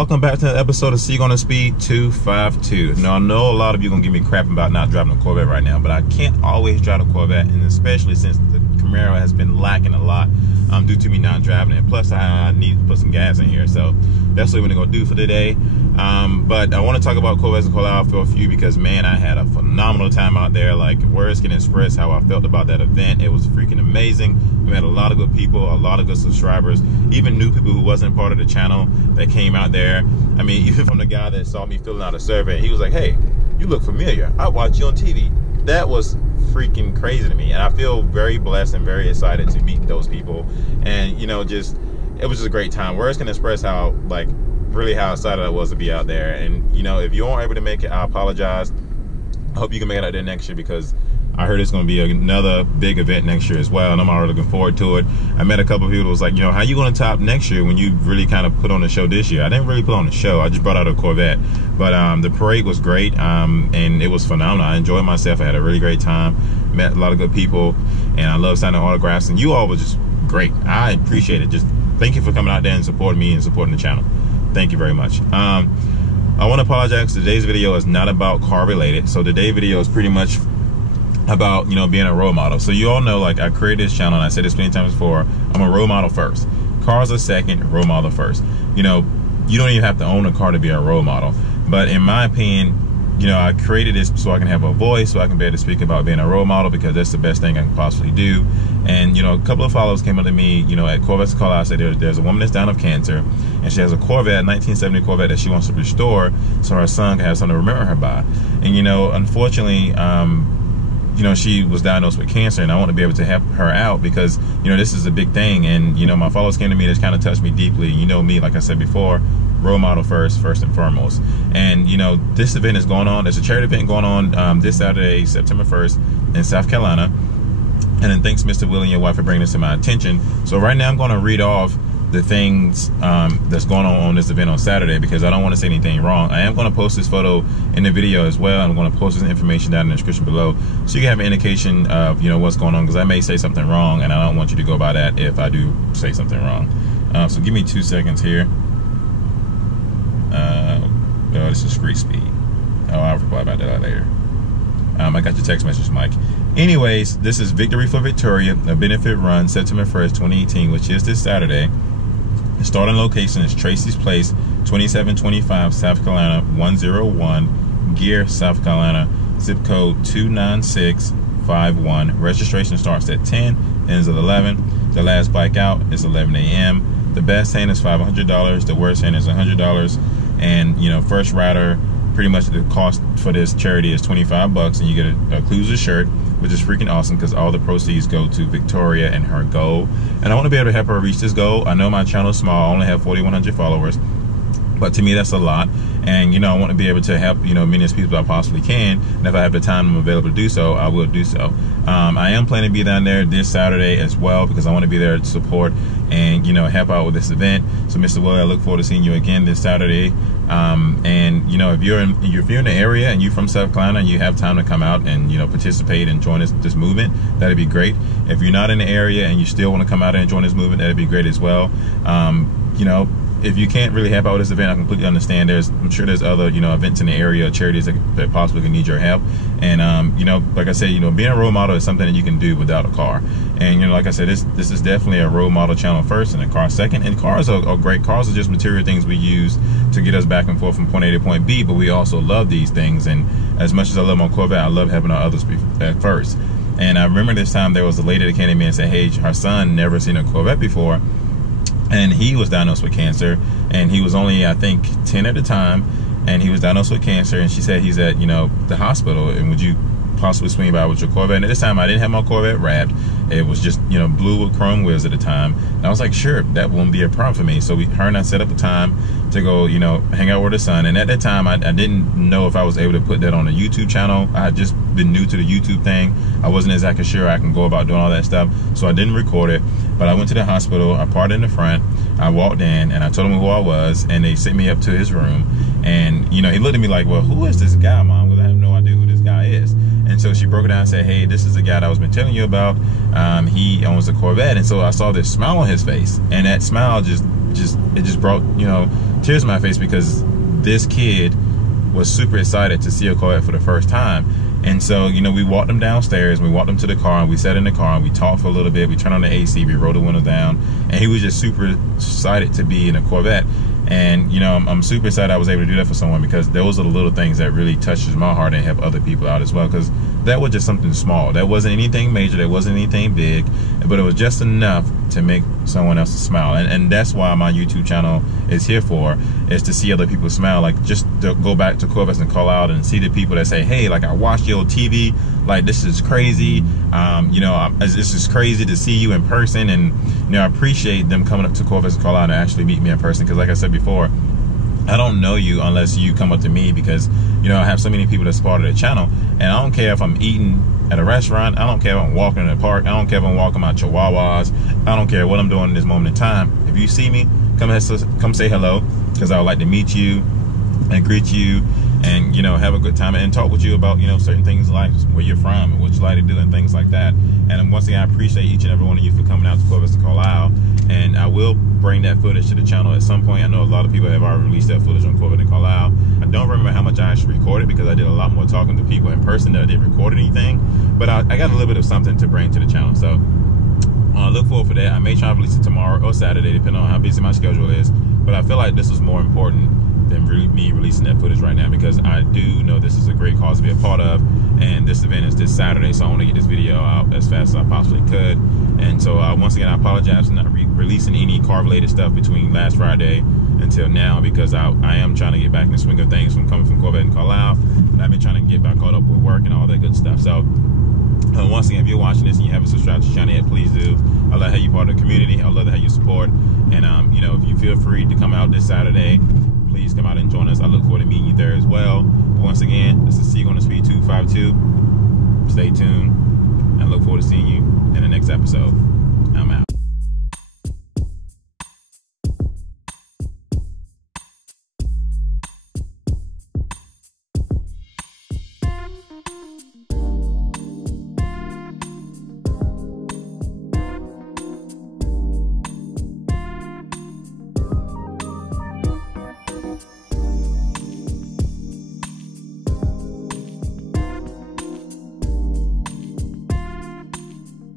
welcome back to the episode of Seek on the Speed 252. Now, I know a lot of you gonna give me crap about not driving a Corvette right now, but I can't always drive a Corvette, and especially since the Camaro has been lacking a lot due to me not driving it. Plus, I need to put some gas in here, so that's what we're gonna do for today. But I want to talk about Corvettes and Colorado for a few because, man, I had a phenomenal time out there. Like, words can express how I felt about that event. It was freaking amazing. We had a lot of good people, a lot of good subscribers, even new people who wasn't part of the channel that came out there. I mean, even from the guy that saw me filling out a survey, he was like, "Hey, you look familiar. I watch you on TV." That was freaking crazy to me, and I feel very blessed and very excited to meet those people. And, you know, just, it was just a great time. Words can express how, like, really how excited I was to be out there. And, you know, if you weren't able to make it, I apologize. I hope you can make it out there next year, because I heard it's going to be another big event next year as well, and I'm already looking forward to it. I met a couple of people who was like, you know, how you going to top next year when you really kind of put on the show this year? I didn't really put on the show. I just brought out a Corvette. But the parade was great, and it was phenomenal. I enjoyed myself. I had a really great time. Met a lot of good people, and I love signing autographs, and you all was just great. I appreciate it. Just thank you for coming out there and supporting me and supporting the channel. Thank you very much. I want to apologize. Today's video is not about car related. So today's video is pretty much about, you know, being a role model. So you all know, like, I created this channel, and I said this many times before, I'm a role model first. Cars are second, role model first. You know, you don't even have to own a car to be a role model. But in my opinion, you know, I created this so I can have a voice, so I can be able to speak about being a role model, because that's the best thing I can possibly do. And, you know, a couple of followers came up to me, you know, at Corvettes Call Out, said there's a woman that's down of cancer, and she has a Corvette, 1970 Corvette, that she wants to restore so her son can have something to remember her by. And, you know, unfortunately, you know, she was diagnosed with cancer, and I want to be able to help her out because, you know, this is a big thing. And, you know, my followers came to me, that's kind of touched me deeply. You know me, like I said before, role model first and foremost. And, you know, this event is going on. There's a charity event going on this Saturday, September 1st in South Carolina. And then thanks, Mr. Will and your wife, for bringing this to my attention. So right now I'm going to read off the things that's going on this event on Saturday, because I don't want to say anything wrong. I am going to post this photo in the video as well. I'm going to post this information down in the description below, so you can have an indication of, you know, what's going on, because I may say something wrong, and I don't want you to go by that if I do say something wrong. So give me 2 seconds here. Oh, this is free speed. Oh, I'll reply about that later. I got your text message, Mike. Anyways, this is Victory for Victoria, a benefit run, September 1st, 2018, which is this Saturday. The starting location is Tracy's Place, 2725 South Carolina 101, Gear, South Carolina, zip code 29651. Registration starts at 10, ends at 11. The last bike out is 11 a.m. The best hand is $500. The worst hand is $100. And, you know, first rider, pretty much the cost for this charity is $25, and you get a Cruiser shirt, which is freaking awesome, because all the proceeds go to Victoria and her goal. And I want to be able to help her reach this goal. I know my channel is small. I only have 4,100 followers, but to me that's a lot. And, you know, I want to be able to help, you know, many as people I possibly can. And if I have the time I'm available to do so, I will do so. I am planning to be down there this Saturday as well, because I want to be there to support and, you know, help out with this event. So, Mr. Willie, I look forward to seeing you again this Saturday. And, you know, if you're in the area and you're from South Carolina and you have time to come out and, you know, participate and join this movement, that'd be great. If you're not in the area and you still want to come out and join this movement, that'd be great as well. You know, if you can't really help out with this event, I completely understand. I'm sure there's other, you know, events in the area, charities that possibly can need your help. And, you know, like I said, you know, being a role model is something that you can do without a car. And, you know, like I said, this is definitely a role model channel first and a car second. And cars are great. Cars are just material things we use to get us back and forth from point A to point B, but we also love these things. And as much as I love my Corvette, I love having our others be at first. And I remember this time there was a lady that came to me and said, hey, her son never seen a Corvette before. And he was diagnosed with cancer, and he was only, I think, 10 at the time, and he was diagnosed with cancer. And she said he's at, you know, the hospital, and would you possibly swing by with your Corvette? And at this time, I didn't have my Corvette wrapped. It was just, you know, blue with chrome wheels at the time. And I was like, sure, that won't be a problem for me. So her and I set up a time to go, you know, hang out with her son. And at that time, I didn't know if I was able to put that on a YouTube channel. I had just been new to the YouTube thing. I wasn't exactly sure I can go about doing all that stuff, so I didn't record it. But I went to the hospital, I parked in the front, I walked in, and I told him who I was, and they sent me up to his room. And, you know, he looked at me like, well, who is this guy, Mom? Because I have no idea who this guy is. And And so she broke it down and said, hey, this is the guy that I was been telling you about. He owns a Corvette. And so I saw this smile on his face, and that smile just brought, you know, tears to my face, because this kid was super excited to see a Corvette for the first time. And so, you know, we walked him downstairs, we walked him to the car, and we sat in the car and we talked for a little bit. We turned on the AC, we rolled the windows down, and he was just super excited to be in a Corvette. And, you know, I'm super excited I was able to do that for someone, because those are the little things that really touches my heart and help other people out as well, because that was just something small. That wasn't anything major, that wasn't anything big, but it was just enough to make someone else smile. And that's why my YouTube channel is here for, is to see other people smile. Like, just to go back to Corvettes and call out and see the people that say, hey, like, I watched your TV, like, this is crazy, you know, this is crazy to see you in person. And, you know, I appreciate them coming up to Corvettes and call out and actually meet me in person, because like I said before, I don't know you unless you come up to me, because, you know, I have so many people that's part of the channel. And I don't care if I'm eating at a restaurant, I don't care if I'm walking in the park, I don't care if I'm walking my chihuahuas, I don't care what I'm doing in this moment in time. If you see me, come say hello, because I would like to meet you and greet you, and, you know, have a good time and talk with you about, you know, certain things like where you're from and what you like to do and things like that. And once again, I appreciate each and every one of you for coming out to Corvettes to Carlisle. And I will bring that footage to the channel at some point. I know a lot of people have already released that footage on Corvette and Carlisle. I don't remember how much I actually recorded, because I did a lot more talking to people in person than I did record anything. But I got a little bit of something to bring to the channel. So look forward for that. I may try to release it tomorrow or Saturday, depending on how busy my schedule is. But I feel like this is more important than really me releasing that footage right now, because I do know this is a great cause to be a part of, and this event is this Saturday, so I want to get this video out as fast as I possibly could. And so once again, I apologize for not releasing any car related stuff between last Friday until now, because I am trying to get back in the swing of things from coming from Corvette and Carlisle, and I've been trying to get back caught up with work and all that good stuff. So once again, if you're watching this and you haven't subscribed to the channel yet, please do. I love how you're part of the community. I love how you support. And you know, if you feel free to come out this Saturday, please come out and join us. I look forward to meeting you there as well. But once again, this is Seek on the Speed 252. Stay tuned, and I look forward to seeing you in the next episode.